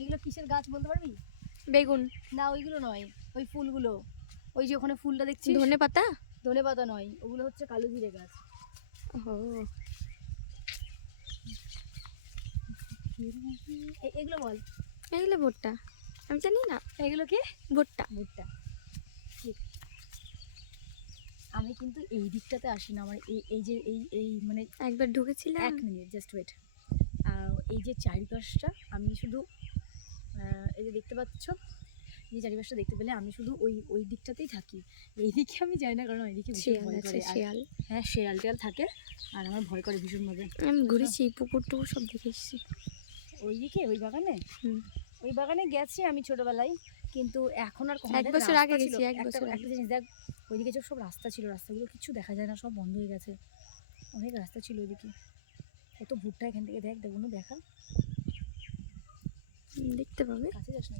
এগুলো কিসের গাছ বলতে পারবি? বেগুন। না ওইগুলো নয় ওই ফুলগুলো। ওই যে ওখানে ফুলটা দেখছি ধনে পাতা? ধনে পাতা নয় ওগুলো হচ্ছে কালো জিরে গাছ। ও এগুলো বল। এগুলো ভুট্টা। আমি জানি না। এগুলো কি? ভুট্টা। ভুট্টা। আমি কিন্তু এই দিকটাতে আসি না আমার এই এই যে এই এই মানে একবার ঢুকেছিলাম। এক মিনিট জাস্ট ওয়েট এই যে চারিপাশটা আমি শুধু এই যে দেখতে পাচ্ছ এই চারিপাশটা দেখতে পেলে আমি শুধু ওই ওই দিকটাতেই থাকি। এইদিকে আমি যাই না কারণ ওইদিকে শিয়াল হ্যাঁ শেয়াল টেয়াল থাকে আর আমার ভয় করে ভীষণভাবে আমি ঘুরেছি পুকুর টুকুর সব দেখে এসেছি। ওইদিকে ওই বাগানে? হুম। ওই বাগানে গেছি আমি ছোটবেলায় কিন্তু এখন আর এক বছর আগে গেছি, এক বছর একটা জিনিস দেখ ওইদিকে যে সব রাস্তা ছিল রাস্তাগুলো কিছু দেখা যায় না সব বন্ধ হয়ে গেছে। অনেক রাস্তা ছিল ওইদিকে। কত ভুট্টা এখান থেকে দেখ দেখুন দেখা। দেখতে পাবে। কাছে যাস না